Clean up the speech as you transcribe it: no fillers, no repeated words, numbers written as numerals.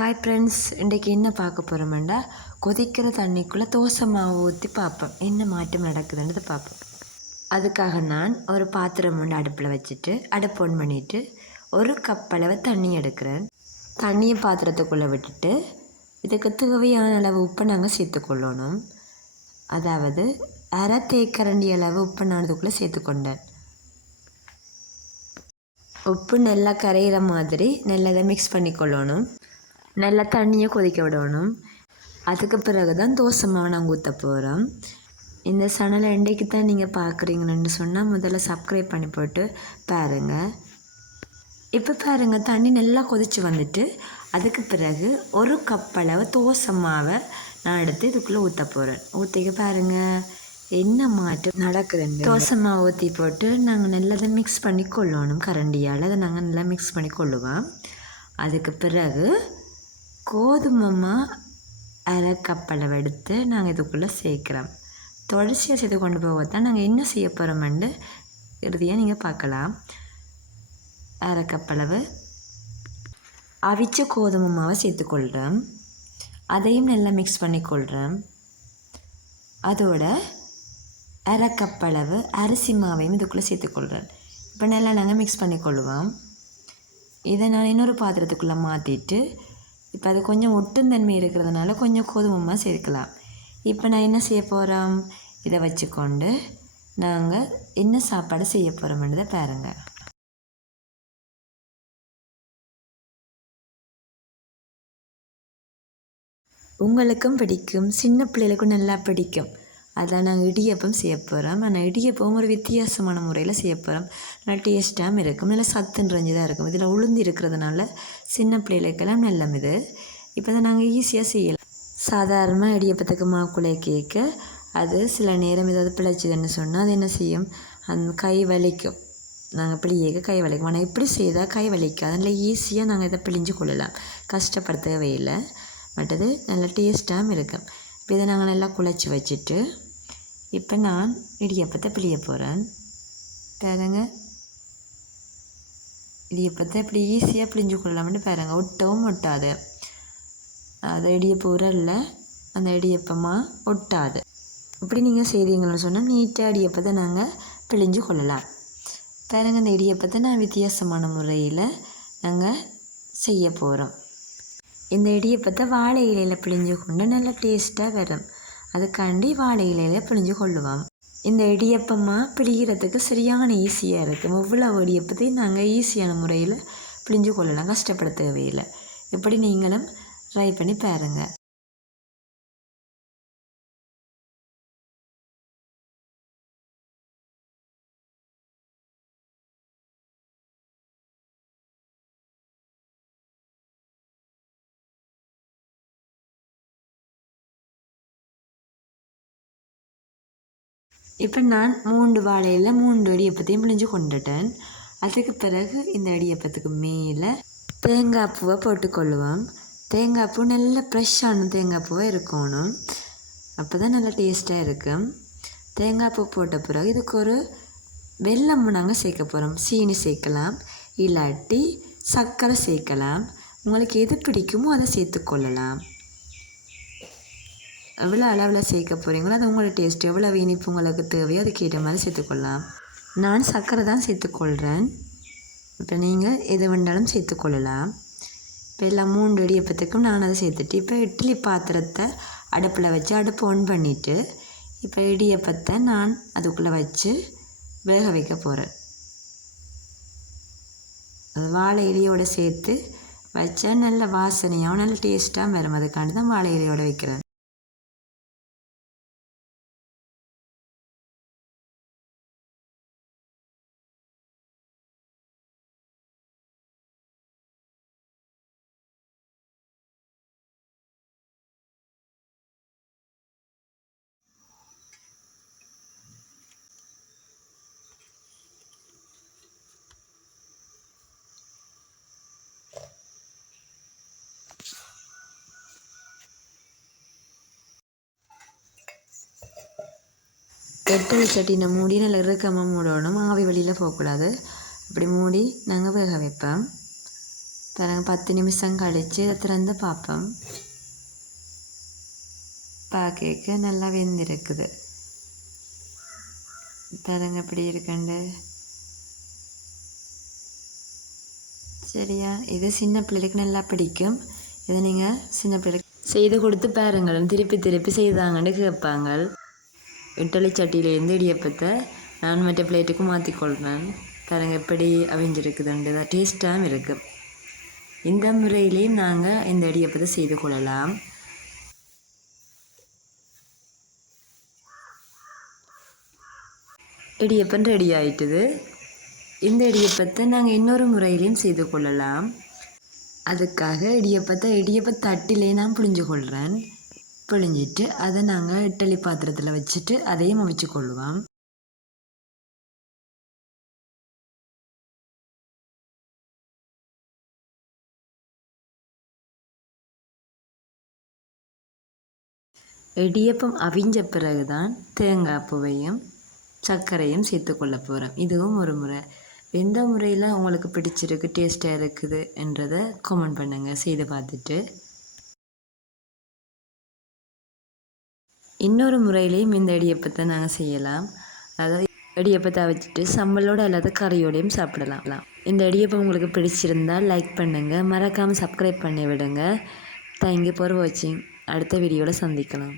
Hi friends, இன்றைக்கி என்ன பார்க்க போகிறோம்டா, கொதிக்கிற தண்ணிக்குள்ளே தோசை மாவு ஊற்றி பார்ப்போம் என்ன மாற்றம் நடக்குதுன்றதை பார்ப்போம். அதுக்காக நான் ஒரு பாத்திரம் ஒன்று அடுப்பில் வச்சுட்டு அடுப்பு ஆன் பண்ணிவிட்டு ஒரு கப் அளவு தண்ணி எடுக்கிறேன். தண்ணியை பாத்திரத்துக்குள்ளே விட்டுட்டு இதுக்கு தேவையான அளவு உப்பை நாங்கள் சேர்த்துக்கொள்ளணும். அதாவது அரை தேக்கரண்டி அளவு உப்பு நான் இதுக்குள்ளே சேர்த்துக்கொண்டேன். உப்பு நல்லா கரையிற மாதிரி நல்லா இதை மிக்ஸ் பண்ணிக்கொள்ளணும். நல்லா தண்ணியை கொதிக்க விடணும். அதுக்கு பிறகு தான் தோசை மாவை நாங்கள் ஊற்ற போகிறோம். இந்த சேனலை இன்றைக்கு தான் நீங்கள் பார்க்குறீங்கன்னு சொன்னால் முதல்ல சப்ஸ்கிரைப் பண்ணி போட்டு பாருங்கள். இப்போ பாருங்கள், தண்ணி நல்லா கொதித்து வந்துட்டு அதுக்கு பிறகு ஒரு கப் அளவு தோசை மாவை நான் எடுத்து இதுக்குள்ளே ஊற்ற போகிறேன். ஊற்றிக்க பாருங்கள் என்ன மாற்றம் நடக்குதுன்னு. தோசை மாவு ஊற்றி போட்டு நாங்கள் நல்லா அதை மிக்ஸ் பண்ணி கொள்ளணும். கரண்டியால் அதை நாங்கள் நல்லா மிக்ஸ் பண்ணி கொள்ளுவோம். அதுக்கு பிறகு கோதுமை அரை கப் அளவு எடுத்து நாங்கள் இதுக்குள்ளே சேர்க்குறோம். தொடர்ச்சியாக சேர்த்து கொண்டு போகத்தான் நாங்கள் என்ன செய்ய போகிறோம்னு இறுதியாக நீங்கள் பார்க்கலாம். அரை கப் அளவு அவிச்ச கோதுமை மாவை சேர்த்துக்கொள்கிறோம். அதையும் நல்லா மிக்ஸ் பண்ணிக்கொள்கிறோம். அதோட அரை கப் அளவு அரிசி மாவையும் இதுக்குள்ளே சேர்த்துக்கொள்கிறேன். இப்போ நல்லா நாங்கள் மிக்ஸ் பண்ணிக்கொள்ளுவோம். இதை நான் இன்னொரு பாத்திரத்துக்குள்ளே மாற்றிட்டு இப்போ அது கொஞ்சம் ஒட்டுந்தன்மை இருக்கிறதுனால கொஞ்சம் கோதுமை சேர்க்கலாம். இப்போ நான் என்ன செய்ய போகிறோம், இதை வச்சுக்கொண்டு நாங்கள் என்ன சாப்பாடு செய்ய போகிறோம்ன்றதை பாருங்கள். உங்களுக்கும் பிடிக்கும், சின்ன பிள்ளைகளுக்கும் நல்லா பிடிக்கும். அதான் நாங்கள் இடியப்பம் செய்ய போகிறோம். ஆனால் இடியப்பம் ஒரு வித்தியாசமான முறையில் செய்ய போகிறோம். நல்லா டேஸ்ட்டாகவும் இருக்கும், நல்லா சத்துன்றஞ்சுதான் இருக்கும். இதில் உளுந்து இருக்கிறதுனால சின்ன பிள்ளைகளுக்கெல்லாம் நல்லம். இது இப்போ தான் நாங்கள் ஈஸியாக செய்யலாம். சாதாரணமாக இடியப்பத்துக்கு மாக்குள்ளே கேட்க அது சில நேரம் ஏதாவது பிழைச்சிதுன்னு சொன்னால் அது என்ன செய்யும், அந்த கை வலிக்கும். நாங்கள் பிள்ளைக்கு கை வலிக்கும். ஆனால் இப்படி செய்தால் கை வலிக்காது. அதில் ஈஸியாக நாங்கள் இதை பிழிஞ்சு கொள்ளலாம், கஷ்டப்பட தேவையில்லை. மற்றது நல்லா டேஸ்ட்டாகவும் இருக்கும். இப்போ இதை நாங்கள் நல்லா குழச்சி வச்சுட்டு இப்போ நான் இடியப்பத்தை பிழிய போகிறேன். பாருங்க, இடியப்பத்தை இப்படி ஈஸியாக பிழிஞ்சு கொள்ளலாம்னு பாருங்கள், ஒட்டவும் ஒட்டாது. அது இடியப்ப உரல்ல அந்த இடியப்பமாக ஒட்டாது. இப்படி நீங்கள் செய்கிறீங்கன்னு சொன்னால் நீட்டாக இடியப்பத்தை நாங்கள் பிழிஞ்சு கொள்ளலாம். பாருங்கள், இந்த இடியப்பத்தை நான் வித்தியாசமான முறையில் நாங்கள் செய்ய போகிறோம். இந்த இடியப்பத்தை வாழை இலையில் பிழிஞ்சு கொண்டு நல்லா டேஸ்ட்டாக வரும். அதுக்காண்டி வாழை இலையில் பிழிஞ்சு கொள்ளுவோம். இந்த இடியப்பமாக பிழிகிறதுக்கு சரியான ஈஸியாக இருக்கும். இவ்வளோ இடியப்பத்தையும் நாங்கள் ஈஸியான முறையில் பிழிஞ்சு கொள்ளலாம், கஷ்டப்பட தேவையில்லை. இப்படி நீங்களும் ட்ரை பண்ணி பாருங்கள். இப்போ நான் 3 வாழையில் 3 இடியப்பத்தையும் பிழிஞ்சு கொண்டுட்டேன். அதுக்கு பிறகு இந்த இடியப்பத்துக்கு மேலே தேங்காய் பூவை போட்டுக்கொள்ளுவோம். தேங்காய் பூ நல்ல ஃப்ரெஷ்ஷான தேங்காய் பூவாக இருக்கணும், அப்போ தான் நல்லா டேஸ்ட்டாக இருக்கும். தேங்காய் பூ போட்ட பிறகு இதுக்கு ஒரு வெல்லம் நாங்கள் சேர்க்க போகிறோம். சீனி சேர்க்கலாம், இல்லாட்டி சர்க்கரை சேர்க்கலாம். உங்களுக்கு எது பிடிக்குமோ அதை சேர்த்துக்கொள்ளலாம். எவ்வளோ அளவில் சேர்க்க போகிறீங்களோ அது உங்களோட டேஸ்ட், எவ்வளோ இனிப்பு உங்களுக்கு தேவையோ அதுக்கேற்ற மாதிரி சேர்த்துக்கொள்ளலாம். நான் சர்க்கரை தான் சேர்த்துக்கொள்கிறேன். இப்போ நீங்கள் எது வேண்டாலும் சேர்த்துக்கொள்ளலாம். இப்போ எல்லாம் 3 இடியப்பத்துக்கும் நான் அதை சேர்த்துட்டு இப்போ இட்லி பாத்திரத்தை அடுப்பில் வச்சு அடுப்பு ஆன் பண்ணிவிட்டு இப்போ இடியப்பத்தை நான் அதுக்குள்ளே வச்சு வேக வைக்க போகிறேன். அது வாழை இலையோடு சேர்த்து வச்சா நல்ல வாசனையாகவும் நல்ல டேஸ்ட்டாக வரும். அதுக்காண்டி தான் வாழை இலையோடு வைக்கிறேன். வெட்டை சட்டினை மூடி நல்லா இறுக்கமாக மூடணும், ஆவி வெளியில் போகக்கூடாது. அப்படி மூடி நாங்கள் வேக வைப்போம். பாருங்க 10 நிமிஷம் கழித்து திறந்து பார்ப்போம். பார்க்க நல்லா வெந்திருக்குது. பாருங்க எப்படி இருக்குண்டு. சரியா, இது சின்ன பிள்ளைகளுக்கு நல்லா பிடிக்கும். இதை நீங்கள் சின்ன பிள்ளைகளுக்கு செய்து கொடுத்து பாருங்களும். திருப்பி திருப்பி செய்தாங்கன்னு கேட்பாங்க. இட்லி சட்டியிலேருந்து இடியப்பத்தை நான் மற்ற பிளேட்டுக்கு மாற்றிக்கொள்வேன். பாருங்க எப்படி அவிஞ்சிருக்குதுண்டு. டேஸ்ட்டாகவும் இருக்குது. இந்த முறையிலேயும் நாங்கள் இந்த இடியப்பத்தை செய்து கொள்ளலாம். இடியப்பம் ரெடி ஆயிட்டுது. இந்த இடியப்பத்தை நாங்கள் இன்னொரு முறையிலையும் செய்து கொள்ளலாம். அதுக்காக இடியப்ப தட்டிலே நான் புழிஞ்சு கொள்கிறேன். புழிஞ்சிட்டு அதை நாங்கள் இட்லி பாத்திரத்தில் வச்சுட்டு அதையும் அவிச்சு கொள்ளுவோம். இடியப்பம் அவிஞ்ச பிறகு தான் தேங்காய் பூவையும் சர்க்கரையும் சேர்த்து கொள்ள போகிறோம். இதுவும் ஒரு முறை. எந்த முறையில் உங்களுக்கு பிடிச்சிருக்கு, டேஸ்ட்டாக இருக்குது என்றதை கமெண்ட் பண்ணுங்கள் செய்து பார்த்துட்டு. இன்னொரு முறையிலையும் இந்த இடியப்பத்தை நாங்கள் செய்யலாம். அதாவது இடியப்பத்தை வச்சுட்டு சம்பளோடு அல்லது கறியோடையும் சாப்பிடலாம். இந்த இடியப்பம் உங்களுக்கு பிடிச்சிருந்தால் லைக் பண்ணுங்கள், மறக்காமல் சப்ஸ்கிரைப் பண்ணி விடுங்க. தேங்க்யூ ஃபார் வாட்சிங். அடுத்த வீடியோவில் சந்திக்கலாம்.